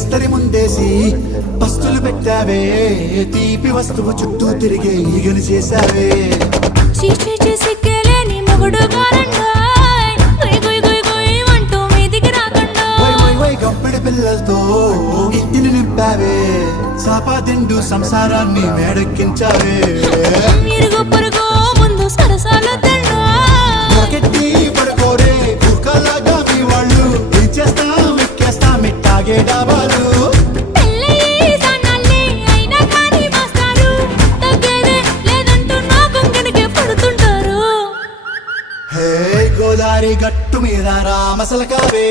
విస్తరి ముందేసి పస్తులు పెట్టావే తీపి వస్తువు చుట్టూ తిరిగే ఈగలు చేశావే చీచి సిక్కేలేని మొగుడు గారండాయ్ గుయ్ గుయ్ గుయ్ గుయ్ అంటూ మీదికి రాకుండా వై గప్పిడి పిల్లలతో ఇంటిని నింపావే సాపాదిండు సంసారాన్ని మేడెక్కించావే ఇరుగు పొరుగు ముందు సరసాలు రాకెట్టి పడుకోరే కుక్కలాగా మీ వాళ్ళు ఏం చేస్తాం ఎక్కేస్తాం ఇట్టాగే డాబాలు హే గోదారి గట్టు మీద రామసలకావే